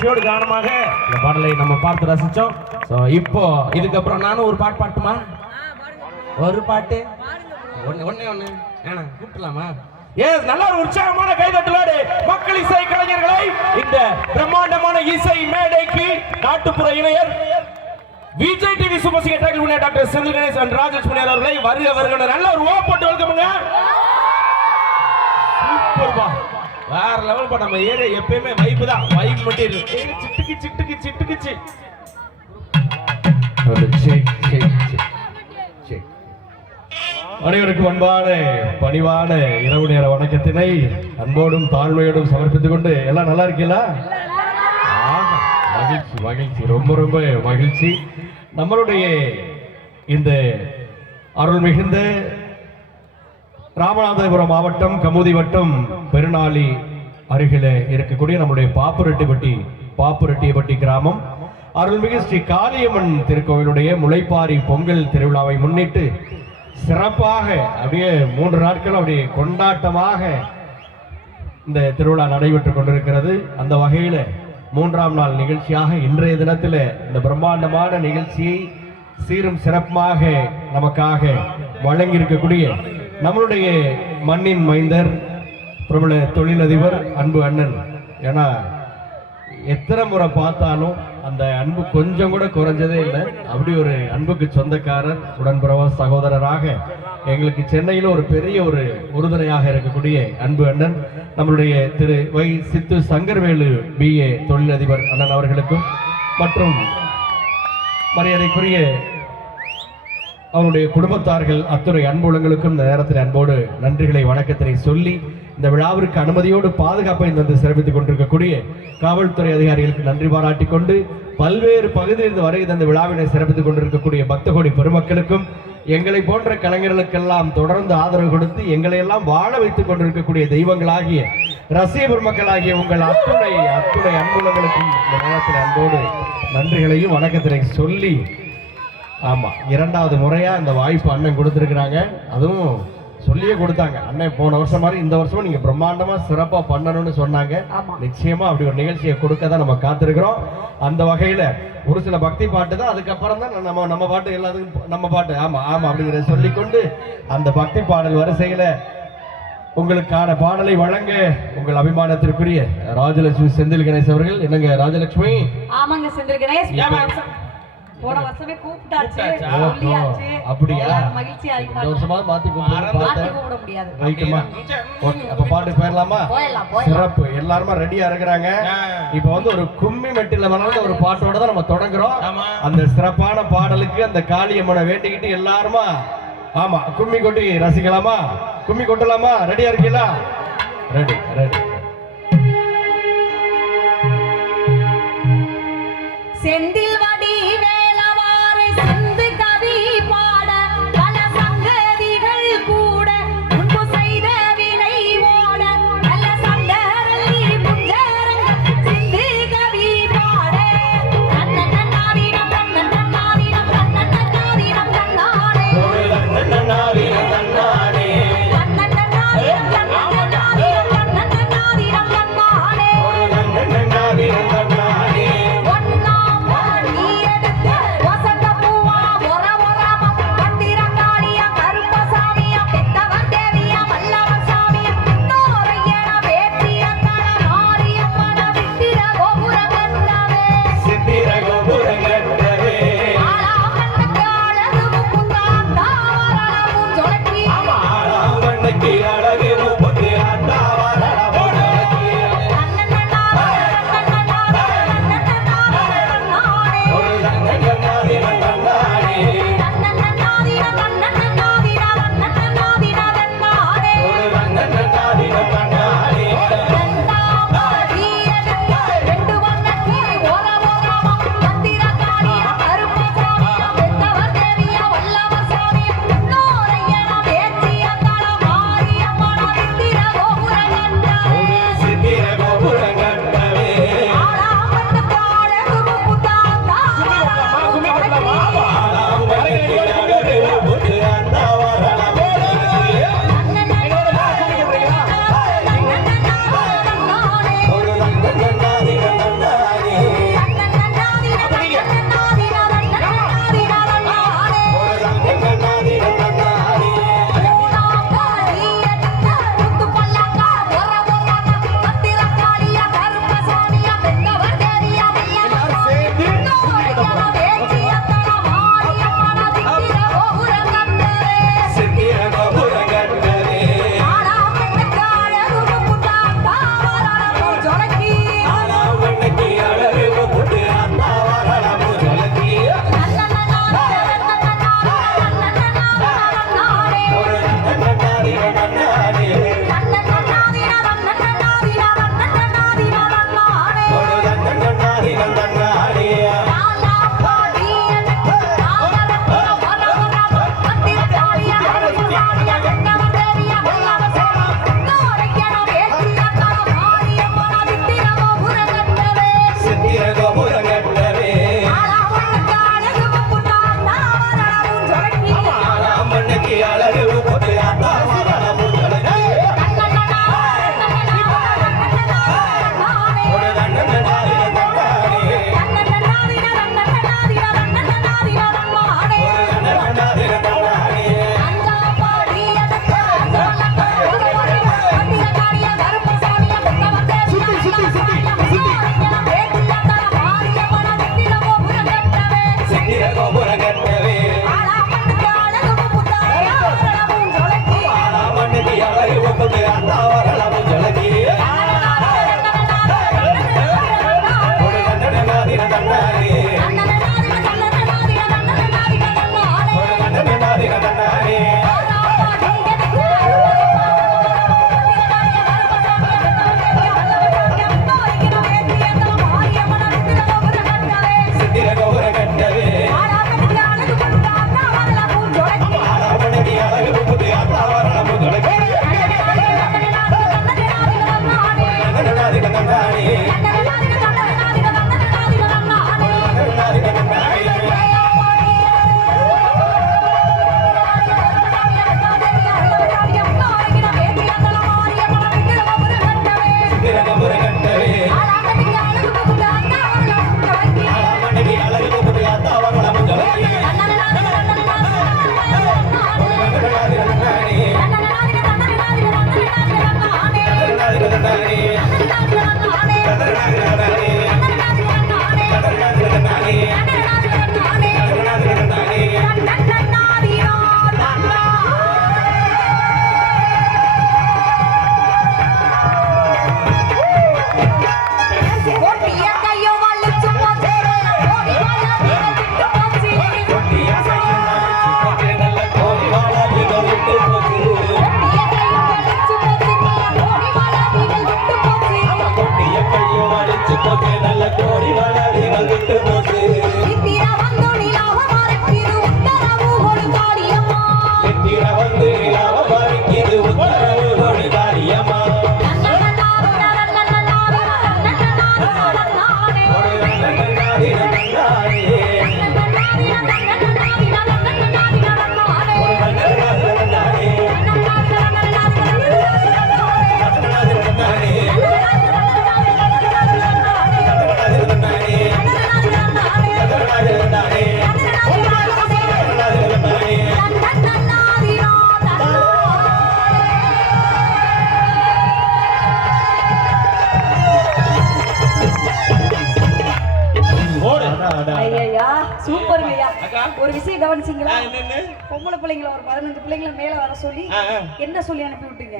மகிழ்ச்சியோடு காரணமாக இந்த பாடலை நம்ம பார்த்து ரசிச்சோம். ஸோ இப்போ இதுக்கப்புறம் நானும் ஒரு பாட்டு பாட்டுமா? ஒரு பாட்டு? ஒன்று ஒன்று ஒன்று ஏன்னா கூப்பிடலாமா? எஸ் நல்ல ஒரு உற்சாகமான கைதட்டலோடு மக்கள் இசை கலைஞர்களை இந்த பிரம்மாண்டமான இசை மேடைக்கு நாட்டுப்புற இளைஞர் Vijay TV super singer doctor Muniya doctor Senthil Ganesh and Rajesh அவர்களை வருக வருக நல்ல ஒரு ஓ போட்டு வெல்கமுங்க சூப்பர்பா. வேற லெவல் பா நம்ம ஏரியா எப்பயுமே வைப்பு தான். வைப் மட்டும் இருக்கு. சிட்டுக்கு சிட்டுக்கு சிட்டுக்குச்சு அனைவருக்கும் அன்பான பணிவான இரவு நேர வணக்கத்தினை அன்போடும் தாழ்மையோடும் சமர்ப்பித்துக் கொண்டு எல்லாம் நல்லா இருக்கீங்களா? மகிழ்ச்சி மகிழ்ச்சி. ரொம்ப ரொம்ப மகிழ்ச்சி. நம்மளுடைய இந்த அருள் மிகுந்த ராமநாதபுரம் மாவட்டம் கமுதி வட்டம் பெருநாளி அருகில இருக்கக்கூடிய நம்முடைய பாப்புரெட்டிப்பட்டி பாப்புரெட்டியப்பட்டி கிராமம். அருள்மிகு ஸ்ரீ காளியம்மன் திருக்கோவிலுடைய முளைப்பாரி பொங்கல் திருவிழாவை முன்னிட்டு சிறப்பாக அப்படியே மூன்று நாட்கள் அப்படியே கொண்டாட்டமாக இந்த திருவிழா நடைபெற்று கொண்டிருக்கிறது. அந்த வகையில் மூன்றாம் நாள் நிகழ்ச்சியாக இன்றைய தினத்தில் இந்த பிரம்மாண்டமான நிகழ்ச்சியை சீரும் சிறப்புமாக நமக்காக வழங்கி இருக்கக்கூடிய நம்மளுடைய மண்ணின் மைந்தர் பிரபல தொழிலதிபர் அன்பு அண்ணன். ஏன்னா எத்தனை முறை பார்த்தாலும் அந்த அன்பு கொஞ்சம் கூட குறைஞ்சதே இல்லை. அப்படி ஒரு அன்புக்கு சொந்தக்காரர் உடன்பிறவ சகோதரராக எங்களுக்கு சென்னையில் ஒரு பெரிய ஒரு உறுதுணையாக இருக்கக்கூடிய அன்பு அண்ணன் நம்மளுடைய திரு வை சித்து சங்கர்வேலு பிஏ தொழிலதிபர் அண்ணன் அவர்களுக்கும் மற்றும் மரியாதைக்குரிய அவருடைய குடும்பத்தார்கள் அத்துறை அன்புலங்களுக்கும் இந்த நேரத்தில் அன்போடு நன்றிகளை வணக்கத்தினை சொல்லி இந்த விழாவிற்கு அனுமதியோடு பாதுகாப்பை வந்து சிறப்பித்துக் கொண்டிருக்கக்கூடிய காவல்துறை அதிகாரிகளுக்கு நன்றி பாராட்டி கொண்டு பல்வேறு பகுதியிலிருந்து வரை இந்த விழாவினை சிறப்பித்துக் கொண்டிருக்கக்கூடிய பக்த கோடி பெருமக்களுக்கும் எங்களை போன்ற கலைஞர்களுக்கெல்லாம் தொடர்ந்து ஆதரவு கொடுத்து எங்களை எல்லாம் வாழ வைத்துக் கொண்டிருக்கக்கூடிய தெய்வங்களாகிய ரசிக பெருமக்களாகிய உங்கள் அத்துணை அத்துணை அன்புலங்களுக்கும் இந்த நேரத்தில் அன்போடு நன்றிகளையும் வணக்கத்தினை சொல்லி ஆமா. இரண்டாவது முறையா இந்த வாய்ப்பு அண்ணன் கொடுத்துருக்குறாங்க. அதுவும் சொல்லியே கொடுத்தாங்க. அண்ணன் போன வருஷம் மாதிரி இந்த வருஷமும் நீங்க பிரம்மாண்டமா சிறப்பா பண்ணணும்னு சொன்னாங்க. நிச்சயமா அப்படி ஒரு நிகழ்ச்சியை கொடுக்க தான் நம்ம காத்திருக்கிறோம். அந்த வகையில ஒரு சில பக்தி பாட்டு தான். அதுக்கப்புறம் தான் நம்ம நம்ம பாட்டு எல்லாத்துக்கும் நம்ம பாட்டு. ஆமா ஆமா அப்படிங்கிறத சொல்லிக்கொண்டு அந்த பக்தி பாடல் வரிசையில உங்களுக்கான பாடலை வழங்க உங்கள் அபிமானத்திற்குரிய ராஜலட்சுமி செந்தில் கணேஷ் அவர்கள். என்னங்க ராஜலட்சுமி? ஆமாங்க செந்தில் கணேஷ்? போன வருஷமே கூப்பிட்டாச்சு கூப்பிட்டாச்சா? சொல்லியாச்சு. அப்படியா? எல்லாரும் மகிழ்ச்சியா இந்த வருஷமா மாத்தி கூப்பிட்டு மாத்தி பார்த்தேன். கூப்பிட முடியாது. ரைட்டுமா ஓகே அப்ப பாட்டு போயிடலாமா? போயிடலாம் போயிடலாம். சிறப்பு. எல்லாருமா ரெடியா இருக்கிறாங்க? இப்ப வந்து ஒரு கும்மி மெட்டில ஒரு பாட்டோட தான் நம்ம தொடங்குறோம். ஆமா. அந்த சிறப்பான பாடலுக்கு அந்த காளியம்மனை வேண்டிக்கிட்டு எல்லாருமா? ஆமா கும்மி கொட்டி ரசிக்கலாமா? கும்மி கொட்டலாமா? ரெடியா இருக்கீங்களா? ரெடி ரெடி பிள்ளைங்கள ஒரு பதினஞ்சு பிள்ளைங்கள மேல வர சொல்லி. என்ன சொல்லி அனுப்பி விட்டீங்க